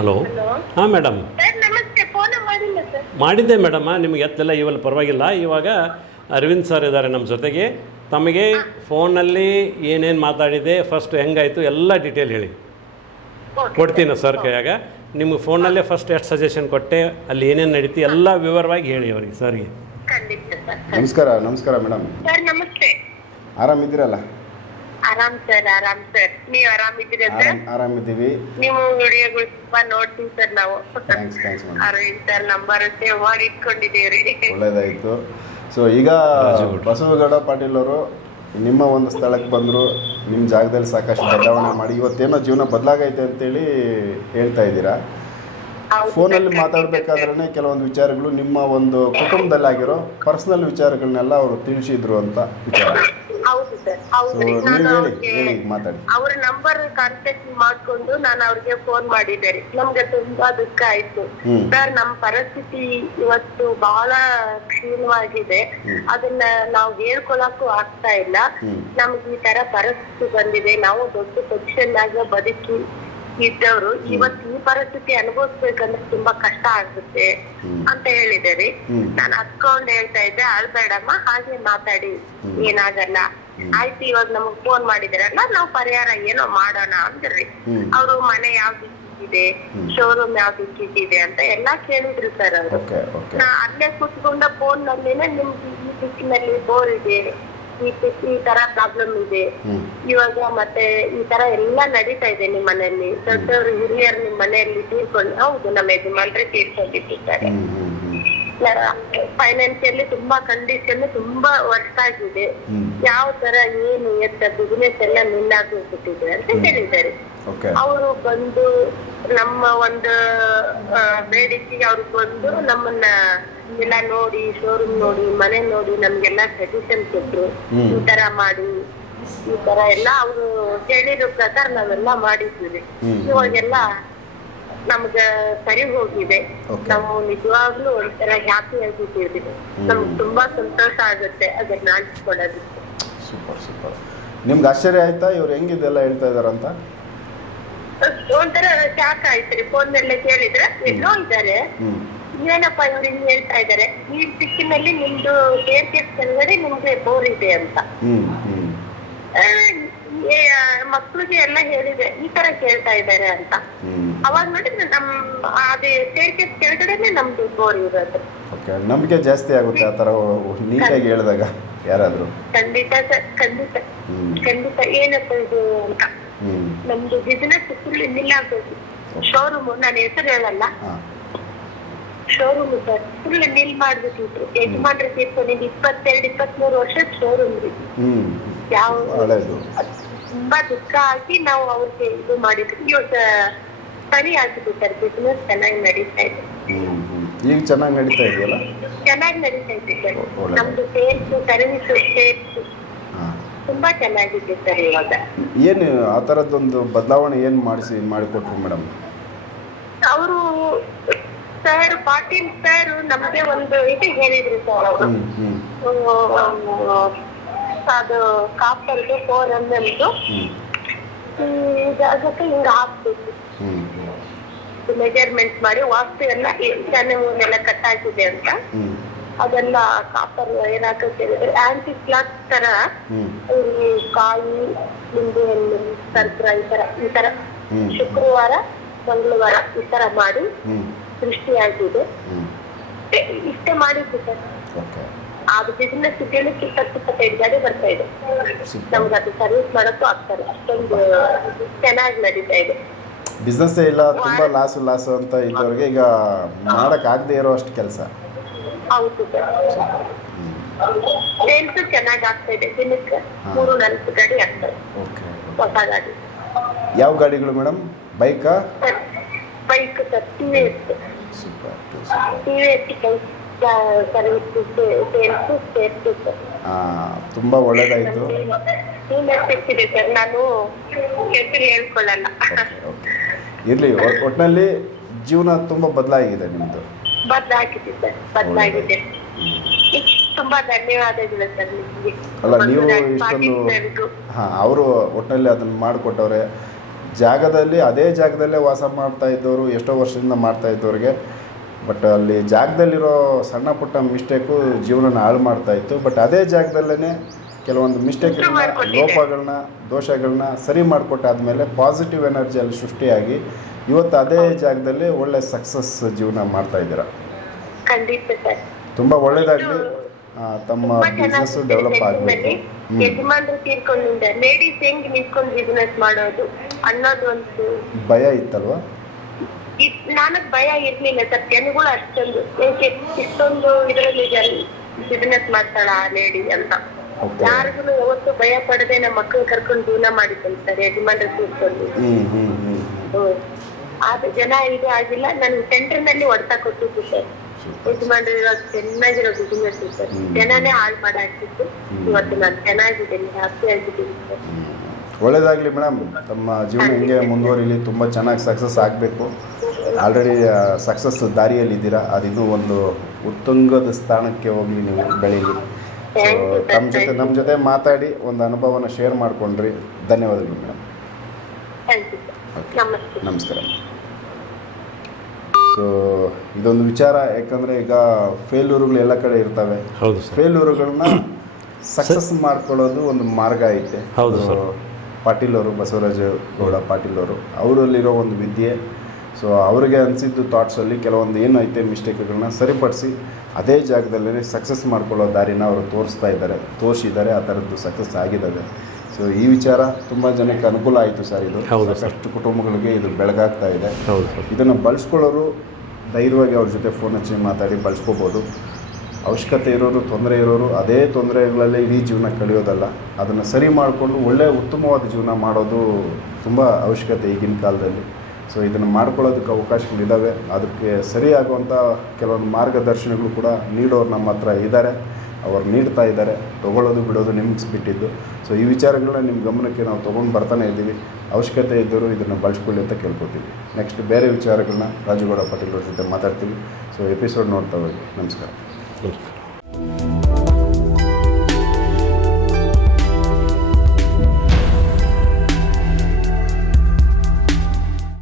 Hello. ಹಾಂ madam. Sir ನಮಸ್ತೆ. Phone ಮಾಡಿಲ್ಲ ಸರ್. ಮಾಡಿದ್ದೆ ಮೇಡಮ್ಮ ನಿಮಗೆ ಎತ್ತಲ್ಲ ಇವಾಗ ಪರವಾಗಿಲ್ಲ. ಇವಾಗ ಅರವಿಂದ್ ಸರ್ ಇದ್ದಾರೆ ನಮ್ಮ ಜೊತೆಗೆ. ತಮಗೆ ಫೋನಲ್ಲಿ ಏನೇನು ಮಾತಾಡಿದೆ ಫಸ್ಟ್ ಹೆಂಗಾಯಿತು ಎಲ್ಲ ಡೀಟೇಲ್ ಹೇಳಿ. ಕೊಡ್ತೀನಿ ಸರ್ ಕೈಯಾಗ? ನಿಮ್ಗೆ ಫೋನಲ್ಲೇ ಫಸ್ಟ್ ಎಷ್ಟು ಸಜೆಷನ್ ಕೊಟ್ಟೆ ಅಲ್ಲಿ ಏನೇನು ನಡೀತಿ ಎಲ್ಲ ವಿವರವಾಗಿ ಹೇಳಿ ಅವರಿಗೆ ಸರ್ಗೆ. ಖಂಡಿತ ಸರ್. ನಮಸ್ಕಾರ ನಮಸ್ಕಾರ ಮೇಡಮ್. ಸರ್ ನಮಸ್ತೆ. ಆರಾಮಿದ್ದೀರಲ್ಲ? ಆರಾಮ್ ಸರ್ ಆರಾಮ್ ಸರ್. ನೀವ್ ಆರಾಮಿದ್ದೀರಾ ಸರ್? ಆರಾಮ್ ಆರಾಮಿದ್ದೀವಿ. ನೀವು ವಿಡಿಯೋಗಳು ತುಂಬಾ ನೋಡ್ತೀವಿ ಸರ್ ನಾವು. Thanks thanks madam Arvind sir number save ಮಾಡಿ ಇಟ್ಕೊಂಡಿದೀವ್ರಿ ಒಳ್ಳೇದಾಯಿತು. ಸೊ ಈಗ. ಬಸವಗೌಡ ಪಾಟೀಲ್ ಅವರು ನಿಮ್ಮ ಒಂದು ಸ್ಥಳಕ್ಕೆ ಬಂದರು ನಿಮ್ಮ ಜಾಗದಲ್ಲಿ ಸಾಕಷ್ಟು ಬದಲಾವಣೆ ಮಾಡಿ ಇವತ್ತೇನೋ ಜೀವನ ಬದಲಾಗೈತೆ ಅಂತೇಳಿ ಹೇಳ್ತಾ ಇದ್ದೀರಾ? ಫೋನಲ್ಲಿ ಮಾತಾಡಬೇಕಾದ್ರೆ ಕೆಲವೊಂದು ವಿಚಾರಗಳು ನಿಮ್ಮ ಒಂದು ಕುಟುಂಬದಲ್ಲಾಗಿರೋ ಪರ್ಸನಲ್ ವಿಚಾರಗಳನ್ನೆಲ್ಲ ಅವರು ತಿಳಿಸಿದ್ರು ಅಂತ ವಿಚಾರ. ಹೌದು ಸರ್ ಹೌದ್ರಿ ನಾನು ಹೇಳಿ ಅವ್ರಿಗೆ ಹೇಳಿ ಮಾತಾಡಿ. ಅವ್ರ ನಂಬರ್ ಕಾಂಟ್ಯಾಕ್ಟ್ ಮಾಡ್ಕೊಂಡು ನಾನು ಅವ್ರಿಗೆ ಫೋನ್ ಮಾಡಿದ್ದೆ ರೀ ನಮ್ಗೆ ತುಂಬಾ ದುಃಖ ಆಯ್ತು. ಹ್ಮ್. ಸರ್ ನಮ್ ಪರಿಸ್ಥಿತಿ ಇವತ್ತು ಬಹಳ ಕ್ಷೀಣವಾಗಿದೆ. ಹ್ಮ್. ಅದನ್ನ ನಾವು ಹೇಳ್ಕೊಳಕ್ಕೂ ಆಗ್ತಾ ಇಲ್ಲ. ಹ್ಮ್. ನಮ್ಗೆ ಈ ತರ ಪರಿಸ್ಥಿತಿ ಬಂದಿದೆ. ನಾವು ದೊಡ್ಡ ಪೊಸಿಷನ್ ಆಗ ಬದುಕಿ ಇದ್ದವರು ಇವತ್ತು ಈ ಪರಿಸ್ಥಿತಿ ಅನುಭವಿಸ್ಬೇಕಂದ್ರೆ ತುಂಬಾ ಕಷ್ಟ ಆಗುತ್ತೆ ಅಂತ ಹೇಳಿದಾರೆ. ನಾನು ಹತ್ಕೊಂಡ್ ಹೇಳ್ತಾ ಇದ್ದೆ ಅಳ್ಬೇಡಮ್ಮ ಹಾಗೆ ಮಾತಾಡಿ. ಏನಾಗಲ್ಲ. ಆಯ್ತು ಇವಾಗ ನಮಗ್ ಫೋನ್ ಮಾಡಿದಾರಲ್ಲ ನಾವು ಪರಿಹಾರ ಏನೋ ಮಾಡೋಣ ಅಂದ್ರಿ. ಅವ್ರು ಮನೆ ಯಾವ್ದು ದಿಕ್ಕಿದೆ. ಶೋರೂಮ್ ಯಾವ್ದು ದಿಕ್ಕಿದೆ ಅಂತ ಎಲ್ಲಾ ಕೇಳಿದ್ರು ಸರ್ ಅವರು. ನಾ ಅಲ್ಲೇ ಕುತ್ಕೊಂಡ ಫೋನ್ ನಲ್ಲಿನೇ ನಿಮ್ಗೆ ಈ ದಿಕ್ಕಿನಲ್ಲಿ ಬೋರ್ ಇದೆ. ಈ ಈ ತರ ಪ್ರಾಬ್ಲಮ್ ಇದೆ. ಇವಾಗ ಮತ್ತೆ ಈ ತರ ಎಲ್ಲ ನಡೀತಾ ಇದೆ ನಿಮ್ ಮನೆಯಲ್ಲಿ. ದೊಡ್ಡವರು ಹಿರಿಯರು ನಿಮ್ ಮನೆಯಲ್ಲಿ ತೀರ್ಕೊಂಡು ಹೌದು ನಮ್ಮ ಯಜಮಾನ್ರೆ ತೀರ್ಕೊಂಡಿದ್ದಾರೆ. ಫೈನಾನ್ಸಿಯಲ್ಲಿ ತುಂಬಾ ಕಂಡೀಷನ್ ತುಂಬಾ ವರ್ಸ್ಟ್ ಆಗಿದೆ. ಯಾವ ತರ ಏನು ಎತ್ತ ಬಿಸ್ನೆಸ್ ಎಲ್ಲ ನಿಲ್ಲಾಗೋಗ್ಬಿಟ್ಟಿದೆ ಅಂತ ಹೇಳಿದ್ದಾರೆ. ಅವರು ಬಂದು ನಮ್ಮ ಒಂದು ಬೇಡಿಕೆಗೆ ಅವ್ರು ಬಂದು ನಮ್ಮನ್ನ ಎಲ್ಲ ನೋಡಿ ಶೋರೂಮ್ ನೋಡಿ ಮನೆ ನೋಡಿ ನಮ್ಗೆಲ್ಲ ಸಜೆಷನ್ ಕೊಟ್ರು. ಈ ತರ ಮಾಡಿ ಈ ತರ ಎಲ್ಲ ಅವರು ಹೇಳಿರೋ ಪ್ರಕಾರ ನಾವೆಲ್ಲ ಮಾಡಿದ್ವಿ. ಇವಾಗೆಲ್ಲ ನಮ್ಗ ಸರಿ ಹೋಗಿದೆ. ನಾವು ನಿಜವಾಗ್ಲೂ ಒಂಥರ ಹ್ಯಾಪಿ ಆಗಿದ್ದೀವಿ. ನಮ್ಗೆ ತುಂಬಾ ಸಂತೋಷ ಆಗುತ್ತೆ ಅದನ್ನ ಹಂಚ್ಕೊಳ್ಳೋದಕ್ಕೆ ಸೂಪರ್ ಸೂಪರ್. ನಿಮ್ಗೆ ಆಶ್ಚರ್ಯ ಆಯ್ತಾ? ಇವ್ರು ಹೆಂಗಿದೆಲ್ಲ ಹೇಳ್ತಾ ಇದಾರಂತ? ಒಂಥರ ಶಾಕ್ ರೀ ಫೋನ್ ನಲ್ಲೇ ಕೇಳಿದ್ರೆ ಎಲ್ಲೋ ಇದ್ದಾರೆ. ಏನಪ್ಪ ಇವ್ರು ಹಿಂಗ್ ಹೇಳ್ತಾ ಇದಾರೆ ಈ ದಿಕ್ಕಿನಲ್ಲಿ ನಿಮ್ದು ಏರ್ ಕೇಸ್ ಕೆಳಗಡೆ ನಿಮ್ಗೆ ಬೋರ್ ಇದೆ ಅಂತ. ಆ, ಏ, ಮಕ್ಳಿಗೆ ಎಲ್ಲ ಹೇಳಿದೆ. ಈ ತರ ಕೇಳ್ತಾ ಇದ್ದಾರೆ ಅಂತ. ಅವಾಗ ನೋಡಿದ್ರೆ ನಮ್ ಅದೇ ಕೇಸ್ ಕೆಳಗಡೆನೆ ನಮ್ದು ಬೋರ್ ಇರೋದು. ಓಕೆ ನಂಬಿಕೆ ಜಾಸ್ತಿ ಆಗುತ್ತೆ ಆ ಥರ ನೀಟಾಗಿ ಹೇಳಿದಾಗ ಯಾರಾದರೂ. ಖಂಡಿತ ಸರ್ ಖಂಡಿತ. ಹ್ಮ್. ಖಂಡಿತ ಏನಪ್ಪ ಇದು ಅಂತ. ನಮ್ದು ಬಿಸಿನೆಸ್ ಫುಲ್ ನಿಲ್ಲಾಗ್ಬೇಕು ಶೋರೂಮ್ ನಾನು ಹೆಸರು ಹೇಳಲ್ಲ. ಶೋರೂಮ್ ಸರ್ ಫುಲ್ ನಿಲ್ ಮಾಡ್ಬಿಟ್ಟಿದ್ರು. ಯಜಮಾನ್ರ ತೀರ್ಕೊಂಡಿದ್ದು ಇಪ್ಪತ್ತೆರಡು ಇಪ್ಪತ್ಮೂರು ವರ್ಷದ ಶೋರೂಮ್ ರೀ ಯಾವ ತುಂಬಾ ದುಃಖ ಆಗಿ ನಾವು ಅವ್ರಿಗೆ ಇದು ಮಾಡಿದ್ವಿ ಇವಾಗ ಸರಿ ಆಗಿದೆ ಸರ್ ಬಿಸಿನೆಸ್ ಚೆನ್ನಾಗಿ ನಡೀತಾ ಇದೆ. ಈಗ ಚೆನ್ನಾಗಿ ನಡೀತಾ ಇದೆಯಲ್ಲ? ಚೆನ್ನಾಗಿ ನಡೀತಾ ಇದೆ ಸರ್. ನಮ್ದು ಸೇಲ್ಸ್ ಸರ್ವಿಸ್ ಸೇಲ್ಸ್ ತುಂಬಾ ಚೆನ್ನಾಗಿದೆ ಸರ್ ಇವಾಗ. ಏನು ಆ ಥರದ್ದೊಂದು ಬದಲಾವಣೆ ಏನು ಮಾಡಿಸಿ ಮಾಡಿಕೊಟ್ರು ಮೇಡಮ್? ಅವರು ಸರ್ ಪಾಟೀಲ್ ಸರ್ ನಮಗೆ ಒಂದು ಇದು ಹೇಳಿದ್ರು ಸರ್ ಅವರು. ಅದು ಕಾಪರ್ದು ಫೋರ್ ಎಂ ಎಮ್ದು. ಜಾಗಕ್ಕೆ ಹಿಂಗ ಹಾಕ್ಬೇಕು. ಮೆಜರ್ಮೆಂಟ್ ಮಾಡಿ ವಾಸ್ತು ಎಲ್ಲ ಎಲ್ಲ ಕಟ್ ಆಗಿದೆ ಅಂತ. ಅದೆಲ್ಲ ಕಾಪರ್ ಏನಾಗ್ತದೆ ಹೇಳಿದ್ರೆ ಆಂಟಿ ಫ್ಲಾಕ್ ತರ ಈ ಕಾಯಿ ನಿಂಬೆ ಹಣ್ಣು ಸರ್ಪರ ಈ ತರ ಈ ತರ ಶುಕ್ರವಾರ ಮಂಗಳವಾರ ಈ ತರ ಮಾಡಿ ಸೃಷ್ಟಿಯಾಗಿದೆ. ಆಗಿದೆ ಇಷ್ಟೇ ಮಾಡಿದ್ದು. ಸರ್ ಅದು ಬಿಸಿನೆಸ್ ದಿನಕ್ಕೆ ಇಪ್ಪತ್ತು ಇಪ್ಪತ್ತೈದು ಗಾಡಿ ಬರ್ತಾ ಇದೆ. ನಮ್ಗೆ ಅದು ಸರ್ವಿಸ್ ಮಾಡೋಕ್ಕೂ ಆಗ್ತಾರೆ. ಅಷ್ಟೊಂದು ಚೆನ್ನಾಗಿ ನಡೀತಾ ಇದೆ. ಬಿಸ್ನೆಸ್ ಇಲ್ಲ ತುಂಬಾ ಲಾಸು ಲಾಸು ಅಂತ ಇದ್ದವ್ರಿಗೆ ಈಗ ಮಾಡೋಕ್ಕಾಗದೇ ಇರೋ ಅಷ್ಟು ಕೆಲಸ. ಹೌದು. ಸೇಲ್ಸ್ ಚೆನ್ನಾಗಿ ಆಗ್ತಾ ಇದೆ. ದಿನಕ್ಕೆ ಮೂರು ನಾಲ್ಕು ಗಾಡಿ ಆಗ್ತದೆ ಓಕೆ. ಹೊಸ ಗಾಡಿ. ಯಾವ ಗಾಡಿಗಳು madam? ಬೈಕಾ? Bike sir TVS super T V bike service sales sales sir. ತುಂಬ ಒಳ್ಳೇದಾಯಿತು. ಸಿಕ್ಕಿದೆ ಸರ್ ನಾನು ಹೆಸರು ಹೇಳ್ಕೊಳ್ಳಲ್ಲ. ಇರಲಿ ಒಟ್ಟಿನಲ್ಲಿ ಜೀವನ ತುಂಬ ಬದಲಾಗಿದೆ ನಿಮ್ಮದು ಬದಲಾಗಿದೆ. ಸರ್ ಬದಲಾಗಿದೆ ತುಂಬಾ ಧನ್ಯವಾದಗಳು ಸರ್ ನಿಮ್ಗೆ. ಅಲ್ಲ ನೀವು ಇಷ್ಟೊಂದು. ಹಾಂ ಅವರು ಒಟ್ಟಿನಲ್ಲಿ ಅದನ್ನ ಮಾಡಿಕೊಟ್ಟವ್ರೆ. ಜಾಗದಲ್ಲಿ ಅದೇ ಜಾಗದಲ್ಲೇ ವಾಸ ಮಾಡ್ತಾ ಇದ್ದವರು ಎಷ್ಟೋ ವರ್ಷದಿಂದ ಮಾಡ್ತಾ ಇದ್ದವ್ರಿಗೆ. ಬಟ್ ಅಲ್ಲಿ ಜಾಗದಲ್ಲಿರೋ ಸಣ್ಣ ಪುಟ್ಟ ಮಿಸ್ಟೇಕು ಜೀವನನ ಹಾಳು ಮಾಡ್ತಾ ಇತ್ತು. ಬಟ್ ಅದೇ ಜಾಗದಲ್ಲೇ ಕೆಲವೊಂದು ಮಿಸ್ಟೇಕ್ಗಳನ್ನ ಮಾಡ್ಕೊಂಡಿದೆ. ಲೋಪಗಳನ್ನ ದೋಷಗಳನ್ನ ಸರಿ ಮಾಡಿಕೊಟ್ಟಾದ್ಮೇಲೆ ಪಾಸಿಟಿವ್ ಎನರ್ಜಿ ಅಲ್ಲಿ ಸೃಷ್ಟಿಯಾಗಿ ಇವತ್ತು ಅದೇ ಜಾಗದಲ್ಲಿ ಒಳ್ಳೆ ಸಕ್ಸಸ್ ಜೀವನ ಮಾಡ್ತಾ ಇದ್ದೀರಾ? ತುಂಬಾ ಒಳ್ಳೇದಾಗಲಿ. ತಮ್ಮ ಬಿಸ್ನೆಸ್ ಡೆವಲಪ್ ಆಗಬೇಕು. ಜೀವನದಲ್ಲಿ. ಯಜಮಾನ್ರು ತೀರ್ಕೊಂಡಿಂದ ಲೇಡೀಸ್ ಹೆಂಗ್ ನಿಂತ್ಕೊಂಡು ಬಿಸ್ನೆಸ್ ಮಾಡೋದು ಅನ್ನೋದು ಒಂದು ಭಯ ಇತ್ತಲ್ವಾ? ನನಗ್ ಭಯ ಇರ್ಲಿಲ್ಲ ಸರ್. ಜನಗಳು ಅಷ್ಟೊಂದು ಏಕೆ ಇಷ್ಟೊಂದು ಇದರಲ್ಲಿ ಬಿಸ್ನೆಸ್ ಮಾಡ್ತಾಳ ಆ ಲೇಡಿ ಅಂತ. ಯಾರಿಗೂ ಯಾವತ್ತು ಭಯ ಪಡದೆ ನಮ್ಮ ಮಕ್ಕಳು ಕರ್ಕೊಂಡು ಜೀವನ ಮಾಡಿದ್ದೇನೆ ಸರ್ ಯಜಮಾನ್ರು ಕೂತ್ಕೊಂಡು. ಆದ್ರೆ ಜನ ಇದು ಆಗಿಲ್ಲ ನಾನು ಸೆಂಟರ್ನಲ್ಲಿ ಹೊಡ್ತಾ ಕೊಟ್ಟಿದ್ದು. ಸರ್ ಯಜಮಾನ್ರು ಇರೋದು ಚೆನ್ನಾಗಿರೋ ಬಿಸ್ನೆಸ್ ಸರ್. ಜನನೇ ಹಾಳು ಮಾಡಾಕ್ತಿತ್ತು. ಇವತ್ತು ನಾನು ಚೆನ್ನಾಗಿದ್ದೀನಿ ಹ್ಯಾಪಿ ಆಗಿದ್ದೀನಿ. ಸರ್ ಒಳ್ಳೇದಾಗಲಿ ಮೇಡಮ್. ತಮ್ಮ ಜೀವನ ಹಿಂಗೆ ಮುಂದುವರಿಲಿ ತುಂಬ ಚೆನ್ನಾಗಿ ಸಕ್ಸಸ್ ಆಗಬೇಕು. ಆಲ್ರೆಡಿ ಸಕ್ಸಸ್ ದಾರಿಯಲ್ಲಿ ಇದ್ದೀರಾ ಅದಿನ್ನೂ ಒಂದು ಉತ್ತುಂಗದ ಸ್ಥಾನಕ್ಕೆ ಹೋಗಿ ನೀವು ಬೆಳೀಲಿ. ಸೊ ತಮ್ಮ ಜೊತೆ ನಮ್ಮ ಜೊತೆ ಮಾತಾಡಿ ಒಂದು ಅನುಭವನ ಶೇರ್ ಮಾಡ್ಕೊಂಡ್ರಿ. ಧನ್ಯವಾದಗಳು madam thank you sir Okay. ನಮಸ್ಕಾರ. ಸೊ ಇದೊಂದು ವಿಚಾರ ಯಾಕಂದರೆ ಈಗ ಫೇಲ್ಯೂರುಗಳು ಎಲ್ಲ ಕಡೆ ಇರ್ತವೆ. ಹೌದು ಫೇಲ್ಯೂರುಗಳನ್ನ ಸಕ್ಸಸ್ ಮಾಡ್ಕೊಳ್ಳೋದು ಒಂದು ಮಾರ್ಗ ಐತೆ. ಹೌದು ಸರ್. ಪಾಟೀಲ್ ಅವರು ಬಸವರಾಜ ಗೌಡ ಪಾಟೀಲ್ ಅವರು ಅವರಲ್ಲಿರೋ ಒಂದು ವಿದ್ಯೆ ಸೊ ಅವರಿಗೆ ಅನಿಸಿದ್ದು ಥಾಟ್ಸಲ್ಲಿ ಕೆಲವೊಂದು ಏನೈತೆ ಮಿಸ್ಟೇಕ್ಗಳನ್ನ ಸರಿಪಡಿಸಿ ಅದೇ ಜಾಗದಲ್ಲೇ ಸಕ್ಸಸ್ ಮಾಡ್ಕೊಳ್ಳೋ ದಾರಿನ ಅವರು ತೋರಿಸ್ತಾ ಇದ್ದಾರೆ ತೋರಿಸಿದ್ದಾರೆ ಆ ಥರದ್ದು ಸಕ್ಸಸ್ ಆಗಿದ್ದಾವೆ. ಸೊ ಈ ವಿಚಾರ ತುಂಬ ಜನಕ್ಕೆ ಅನುಕೂಲ ಆಯಿತು ಸರ್ ಇದು. ಸಾಕಷ್ಟು ಕುಟುಂಬಗಳಿಗೆ ಇದು ಬೆಳಗಾಗ್ತಾ ಇದೆ. ಇದನ್ನು ಬಳಸ್ಕೊಳ್ಳೋರು ಧೈರ್ಯವಾಗಿ ಅವ್ರ ಜೊತೆ ಫೋನ್ ಹಚ್ಚಿ ಮಾತಾಡಿ ಬಳಸ್ಕೋಬೋದು. ಅವಶ್ಯಕತೆ ಇರೋರು ತೊಂದರೆ ಇರೋರು ಅದೇ ತೊಂದರೆಗಳಲ್ಲಿ ಇಡೀ ಜೀವನ ಕಳೆಯೋದಲ್ಲ. ಅದನ್ನು ಸರಿ ಮಾಡಿಕೊಂಡು ಒಳ್ಳೆಯ ಉತ್ತಮವಾದ ಜೀವನ ಮಾಡೋದು ತುಂಬ ಅವಶ್ಯಕತೆ ಈಗಿನ ಕಾಲದಲ್ಲಿ. ಸೊ ಇದನ್ನು ಮಾಡ್ಕೊಳ್ಳೋದಕ್ಕೆ ಅವಕಾಶಗಳಿದ್ದಾವೆ ಅದಕ್ಕೆ ಸರಿಯಾಗುವಂಥ ಕೆಲವೊಂದು ಮಾರ್ಗದರ್ಶನಗಳು ಕೂಡ ನೀಡೋರು ನಮ್ಮ ಹತ್ರ ಇದ್ದಾರೆ ಅವ್ರು ನೀಡ್ತಾ ಇದ್ದಾರೆ ತೊಗೊಳ್ಳೋದು ಬಿಡೋದು ನಿಮ್ಗೆ ಬಿಟ್ಟಿದ್ದು. ಸೊ ಈ ವಿಚಾರಗಳನ್ನ ನಿಮ್ಮ ಗಮನಕ್ಕೆ ನಾವು ತೊಗೊಂಡು ಬರ್ತಾನೆ ಇದ್ದೀವಿ. ಅವಶ್ಯಕತೆ ಇದ್ದರೂ ಇದನ್ನು ಬಳಸ್ಕೊಳ್ಳಿ ಅಂತ ಕೇಳ್ಕೊತೀವಿ. ನೆಕ್ಸ್ಟ್ ಬೇರೆ ವಿಚಾರಗಳನ್ನ ರಾಜುಗೌಡ ಪಾಟೀಲ್ ಅವ್ರ ಜೊತೆ ಮಾತಾಡ್ತೀವಿ. ಸೊ ಎಪಿಸೋಡ್ ನೋಡ್ತಾ ಹೋಗಿ. ನಮಸ್ಕಾರ.